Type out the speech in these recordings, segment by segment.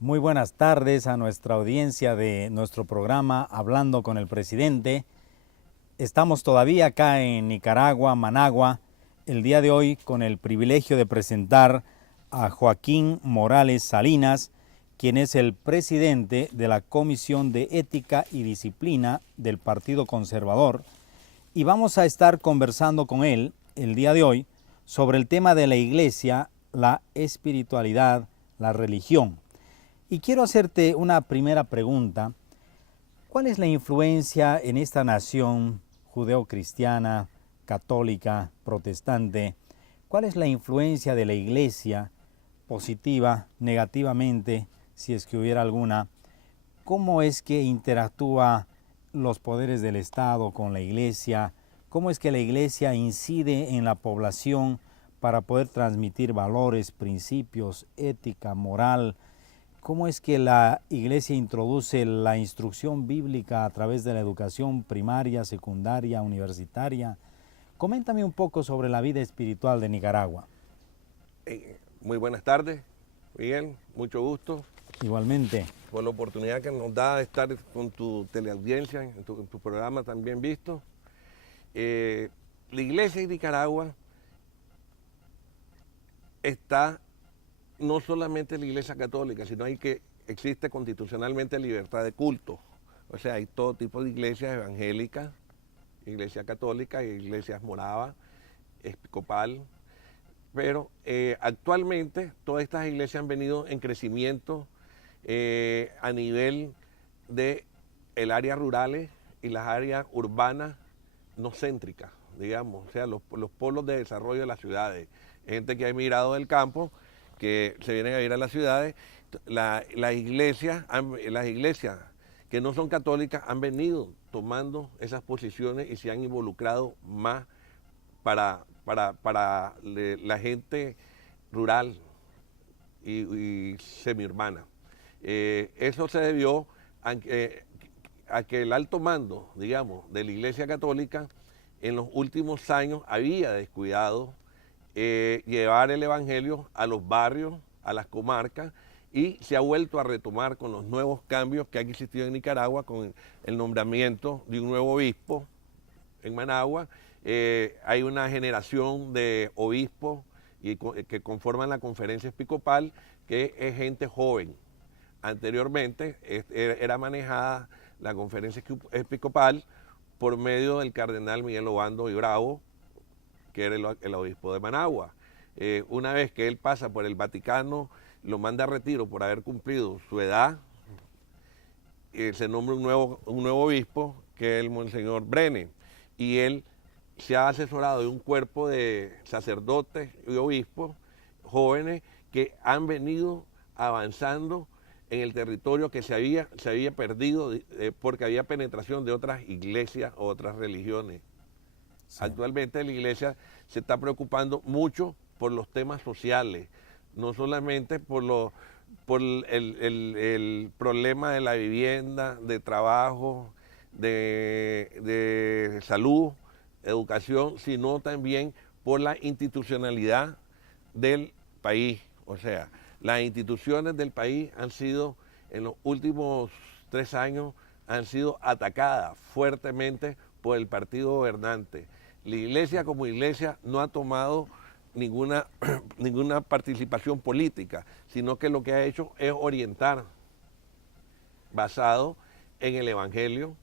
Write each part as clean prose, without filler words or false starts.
Muy buenas tardes a nuestra audiencia de nuestro programa Hablando con el Presidente. Estamos todavía acá en Nicaragua, Managua, el día de hoy con el privilegio de presentar a Joaquín Morales Salinas, quien es el presidente de la Comisión de Ética y Disciplina del Partido Conservador, y vamos a estar conversando con él el día de hoy sobre el tema de la iglesia, la espiritualidad, la religión. Y quiero hacerte una primera pregunta. ¿Cuál es la influencia en esta nación judeocristiana, católica, protestante? ¿Cuál es la influencia de la iglesia, positiva, negativamente, si es que hubiera alguna? ¿Cómo es que interactúa los poderes del Estado con la iglesia? ¿Cómo es que la iglesia incide en la población para poder transmitir valores, principios, ética, moral? ¿Cómo es que la iglesia introduce la instrucción bíblica a través de la educación primaria, secundaria, universitaria? Coméntame un poco sobre la vida espiritual de Nicaragua. Muy buenas tardes, Miguel, mucho gusto. Igualmente. Por la oportunidad que nos da de estar con tu teleaudiencia, en tu programa también visto. La iglesia de Nicaragua está, no solamente la iglesia católica, sino que existe constitucionalmente libertad de culto. O sea, hay todo tipo de iglesias evangélicas, iglesia católica, iglesias morava, episcopal. Pero actualmente todas estas iglesias han venido en crecimiento a nivel de el área rurales y las áreas urbanas no céntricas, digamos, o sea, los polos de desarrollo de las ciudades. Gente que ha emigrado del campo, que se vienen a ir a las ciudades. Las iglesias que no son católicas han venido tomando esas posiciones y se han involucrado más para la gente rural y semiurbana. Eso se debió a que el alto mando, digamos, de la Iglesia Católica en los últimos años había descuidado llevar el Evangelio a los barrios, a las comarcas, y se ha vuelto a retomar con los nuevos cambios que han existido en Nicaragua, con el nombramiento de un nuevo obispo en Managua. Hay una generación de obispos que conforman la conferencia episcopal, que es gente joven. Anteriormente era manejada la conferencia episcopal por medio del cardenal Miguel Obando y Bravo, que era el obispo de Managua. Una vez que él pasa por el Vaticano, lo manda a retiro por haber cumplido su edad, se nombra un nuevo obispo, que es el Monseñor Brene, y él se ha asesorado de un cuerpo de sacerdotes y obispos jóvenes que han venido avanzando en el territorio que se había perdido porque había penetración de otras iglesias o otras religiones. Sí. Actualmente la iglesia se está preocupando mucho por los temas sociales, no solamente por el problema de la vivienda, de trabajo, de salud, educación, sino también por la institucionalidad del país. O sea, las instituciones del país han sido, en los últimos 3 años, han sido atacadas fuertemente por el partido gobernante. La iglesia como iglesia no ha tomado ninguna participación política, sino que lo que ha hecho es orientar basado en el Evangelio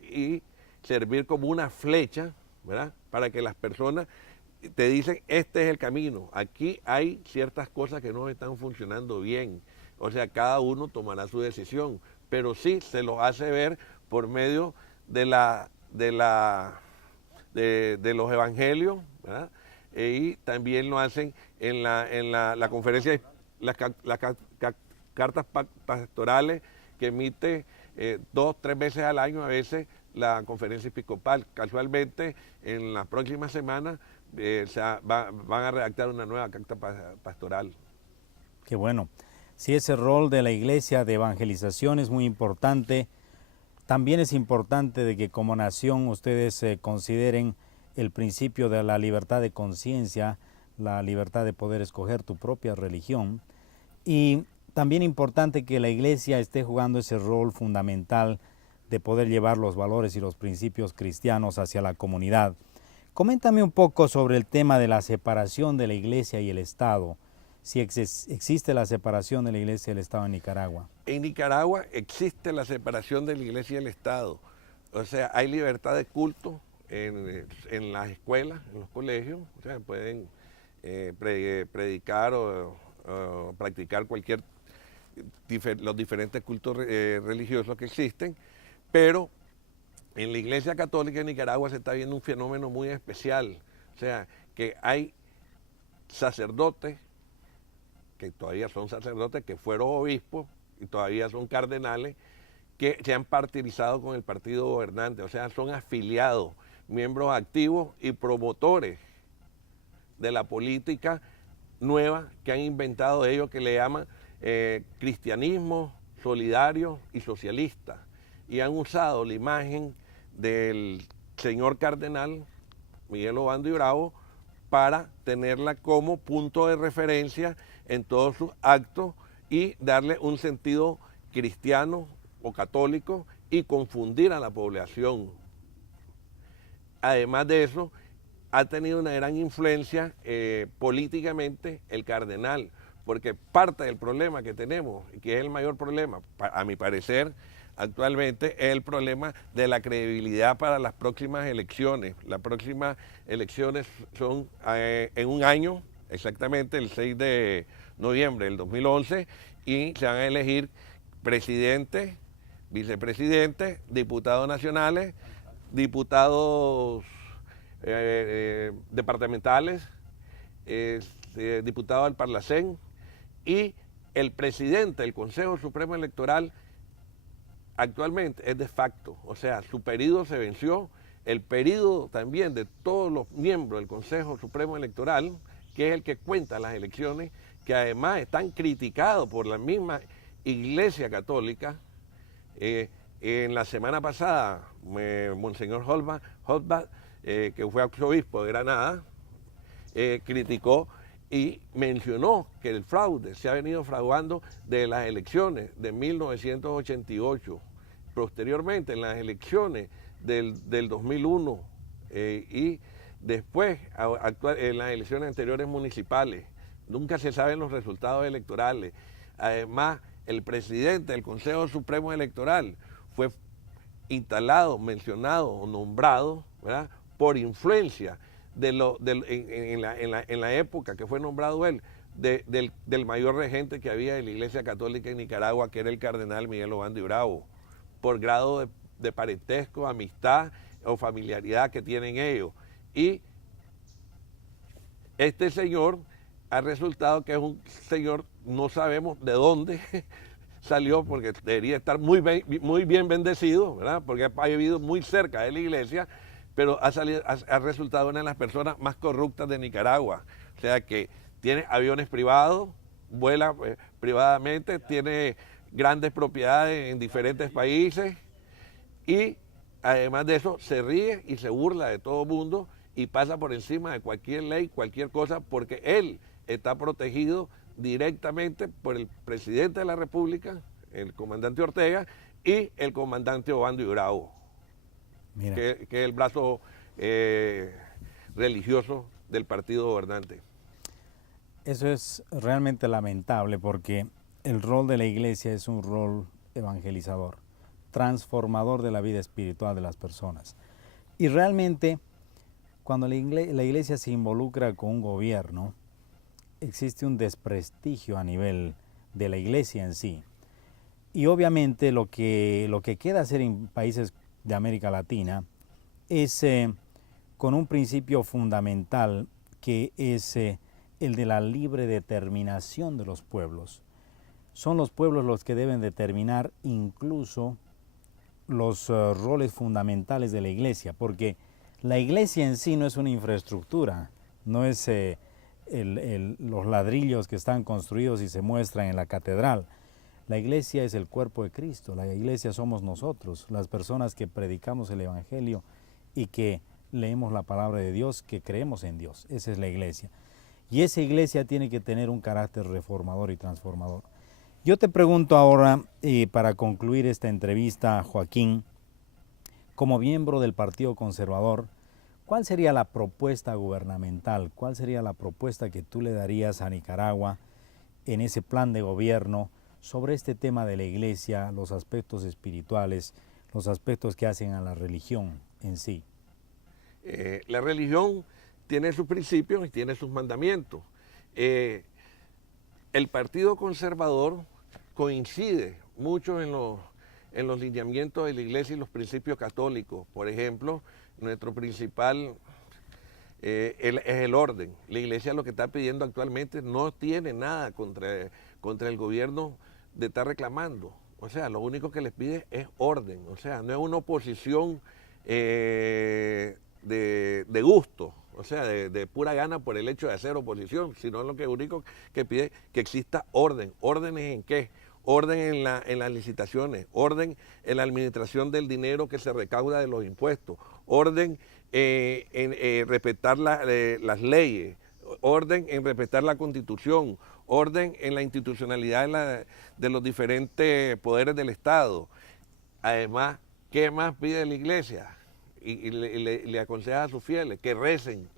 y servir como una flecha, ¿verdad?, para que las personas te dicen, este es el camino, aquí hay ciertas cosas que no están funcionando bien. O sea, cada uno tomará su decisión, pero sí se los hace ver por medio de los evangelios, ¿verdad? Y también lo hacen en la conferencia, las cartas pastorales que emite 2, 3 veces al año, a veces la conferencia episcopal. Casualmente, en la próxima semana van a redactar una nueva carta pastoral. Qué bueno. Sí, ese rol de la iglesia de evangelización es muy importante. También es importante de que como nación ustedes consideren el principio de la libertad de conciencia, la libertad de poder escoger tu propia religión. Y también importante que la iglesia esté jugando ese rol fundamental de poder llevar los valores y los principios cristianos hacia la comunidad. Coméntame un poco sobre el tema de la separación de la iglesia y el Estado, si existe la separación de la iglesia y el Estado en Nicaragua. En Nicaragua existe la separación de la iglesia y el Estado. O sea, hay libertad de culto en las escuelas, en los colegios. O sea, pueden predicar o practicar los diferentes cultos religiosos que existen, pero en la Iglesia Católica de Nicaragua se está viendo un fenómeno muy especial. O sea, que hay sacerdotes, que todavía son sacerdotes, que fueron obispos y todavía son cardenales, que se han partidizado con el partido gobernante, o sea, son afiliados, miembros activos y promotores de la política nueva que han inventado ellos, que le llaman cristianismo solidario y socialista, y han usado la imagen del señor cardenal Miguel Obando y Bravo para tenerla como punto de referencia en todos sus actos y darle un sentido cristiano o católico y confundir a la población. Además de eso, ha tenido una gran influencia políticamente el cardenal, porque parte del problema que tenemos, y que es el mayor problema, a mi parecer, actualmente, es el problema de la credibilidad para las próximas elecciones. Las próximas elecciones son en un año, exactamente el 6 de noviembre del 2011, y se van a elegir presidente, vicepresidente, diputados nacionales, diputados departamentales, diputado del Parlacén y el presidente del Consejo Supremo Electoral actualmente es de facto, o sea, su periodo se venció, el periodo también de todos los miembros del Consejo Supremo Electoral, que es el que cuenta las elecciones, que además están criticados por la misma Iglesia Católica. En la semana pasada, Monseñor Hotbach, que fue arzobispo de Granada, criticó y mencionó que el fraude se ha venido fraudando de las elecciones de 1988, posteriormente en las elecciones del 2001 y después en las elecciones anteriores municipales. Nunca se saben los resultados electorales. Además, el presidente del Consejo Supremo Electoral fue instalado, mencionado o nombrado, ¿verdad?, por influencia en la época que fue nombrado él, del mayor regente que había de la Iglesia Católica en Nicaragua, que era el cardenal Miguel Obando y Bravo, por grado de parentesco, amistad o familiaridad que tienen ellos. Y este señor ha resultado que es un señor, no sabemos de dónde salió, porque debería estar muy bien bendecido, ¿verdad?, porque ha vivido muy cerca de la iglesia, pero ha resultado una de las personas más corruptas de Nicaragua. O sea que tiene aviones privados, vuela privadamente, tiene grandes propiedades en diferentes países y además de eso se ríe y se burla de todo el mundo y pasa por encima de cualquier ley, cualquier cosa, porque él está protegido directamente por el presidente de la República, el comandante Ortega, y el comandante Obando y Bravo, que es el brazo religioso del partido gobernante. Eso es realmente lamentable, porque el rol de la iglesia es un rol evangelizador, transformador de la vida espiritual de las personas. Y realmente, cuando la iglesia se involucra con un gobierno, existe un desprestigio a nivel de la iglesia en sí. Y obviamente lo que queda hacer en países de América Latina es con un principio fundamental, que es el de la libre determinación de los pueblos. Son los pueblos los que deben determinar incluso los roles fundamentales de la iglesia, porque la iglesia en sí no es una infraestructura, no es los ladrillos que están construidos y se muestran en la catedral. La iglesia es el cuerpo de Cristo, la iglesia somos nosotros, las personas que predicamos el evangelio y que leemos la palabra de Dios, que creemos en Dios. Esa es la iglesia. y esa iglesia tiene que tener un carácter reformador y transformador. Yo te pregunto ahora, para concluir esta entrevista, Joaquín, como miembro del Partido Conservador, ¿cuál sería la propuesta gubernamental? ¿Cuál sería la propuesta que tú le darías a Nicaragua en ese plan de gobierno sobre este tema de la iglesia, los aspectos espirituales, los aspectos que hacen a la religión en sí? La religión tiene sus principios y tiene sus mandamientos. El Partido Conservador coincide mucho en los lineamientos de la Iglesia y los principios católicos. Por ejemplo, nuestro principal es el orden. La Iglesia lo que está pidiendo actualmente no tiene nada contra el gobierno de estar reclamando. O sea, lo único que les pide es orden. O sea, no es una oposición de gusto, o sea, de pura gana por el hecho de hacer oposición, sino lo único que pide que exista orden. ¿Órdenes en qué? Orden en las licitaciones, orden en la administración del dinero que se recauda de los impuestos, orden en respetar las leyes, orden en respetar la Constitución, orden en la institucionalidad de los diferentes poderes del Estado. Además, ¿qué más pide la Iglesia? Y le aconseja a sus fieles que recen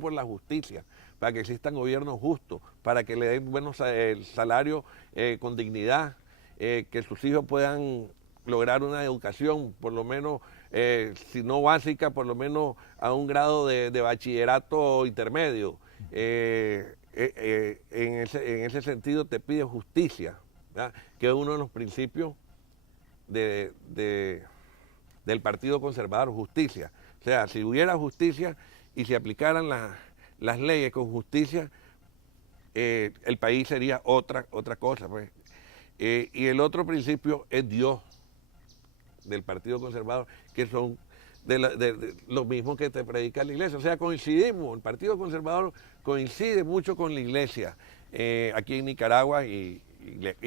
por la justicia, para que existan gobiernos justos, para que le den buenos salarios con dignidad, que sus hijos puedan lograr una educación, por lo menos, si no básica, por lo menos a un grado de bachillerato intermedio. En ese sentido te pide justicia, ¿verdad? Que es uno de los principios del Partido Conservador, justicia. O sea, si hubiera justicia y se aplicaran las leyes con justicia, el país sería otra cosa, pues. Y el otro principio es Dios, del Partido Conservador, que son de los mismos que te predica la Iglesia. O sea, coincidimos, el Partido Conservador coincide mucho con la Iglesia aquí en Nicaragua y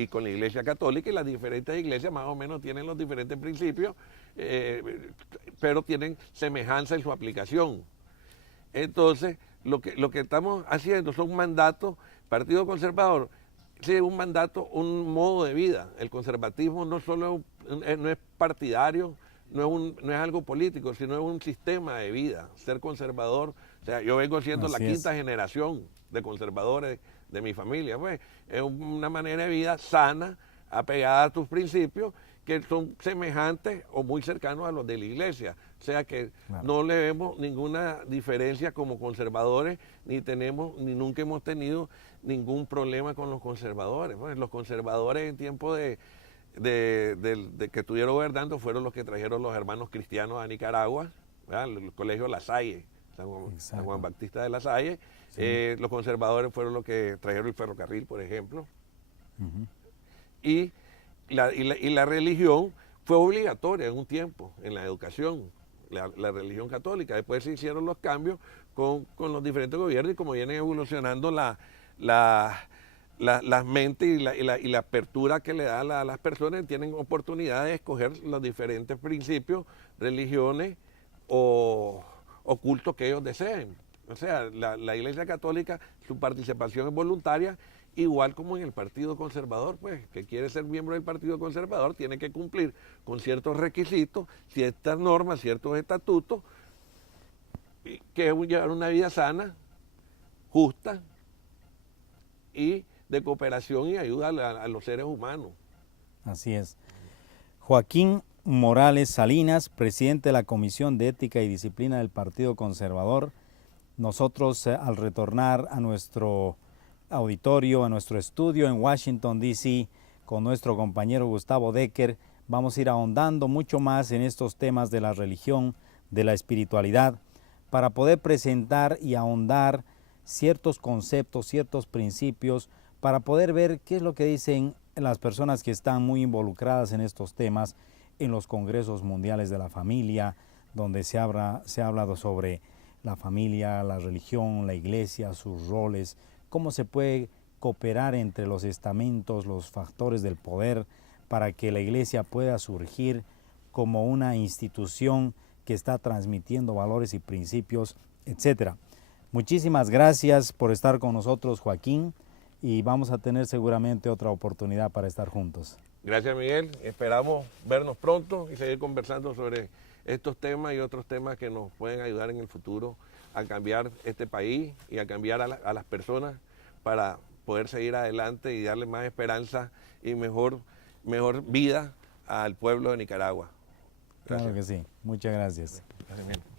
con la Iglesia Católica, y las diferentes iglesias más o menos tienen los diferentes principios, pero tienen semejanza en su aplicación. Entonces, lo que estamos haciendo son mandatos. Partido Conservador, sí, un mandato, un modo de vida. El conservatismo no solo no es partidario, no es algo político, sino es un sistema de vida. Ser conservador, o sea, yo vengo siendo la quinta generación de conservadores de mi familia, pues es una manera de vida sana, apegada a tus principios, que son semejantes o muy cercanos a los de la Iglesia. O sea que no le vemos ninguna diferencia como conservadores, ni nunca hemos tenido ningún problema con los conservadores. Pues los conservadores en tiempo de que estuvieron gobernando fueron los que trajeron los hermanos cristianos a Nicaragua, ¿verdad? El colegio La Salle, San Juan Bautista de La Salle. Sí. Los conservadores fueron los que trajeron el ferrocarril, por ejemplo. Y la religión fue obligatoria en un tiempo en la educación, la religión católica. Después se hicieron los cambios con los diferentes gobiernos, y como vienen evolucionando las mentes y la apertura que le da a las personas, tienen oportunidad de escoger los diferentes principios, religiones o cultos que ellos deseen. O sea, la Iglesia Católica, su participación es voluntaria, igual como en el Partido Conservador, pues, que quiere ser miembro del Partido Conservador, tiene que cumplir con ciertos requisitos, ciertas normas, ciertos estatutos, que es llevar una vida sana, justa y de cooperación y ayuda a los seres humanos. Así es. Joaquín Morales Salinas, presidente de la Comisión de Ética y Disciplina del Partido Conservador. Nosotros, al retornar a nuestro auditorio, a nuestro estudio en Washington, D.C., con nuestro compañero Gustavo Decker, vamos a ir ahondando mucho más en estos temas de la religión, de la espiritualidad, para poder presentar y ahondar ciertos conceptos, ciertos principios, para poder ver qué es lo que dicen las personas que están muy involucradas en estos temas, en los congresos mundiales de la familia, donde se ha hablado sobre la familia, la religión, la iglesia, sus roles, cómo se puede cooperar entre los estamentos, los factores del poder, para que la iglesia pueda surgir como una institución que está transmitiendo valores y principios, etc. Muchísimas gracias por estar con nosotros, Joaquín, y vamos a tener seguramente otra oportunidad para estar juntos. Gracias, Miguel. Esperamos vernos pronto y seguir conversando sobre estos temas y otros temas que nos pueden ayudar en el futuro a cambiar este país y a cambiar a las personas para poder seguir adelante y darle más esperanza y mejor vida al pueblo de Nicaragua. Gracias. Claro que sí. Muchas gracias. Gracias, Miguel.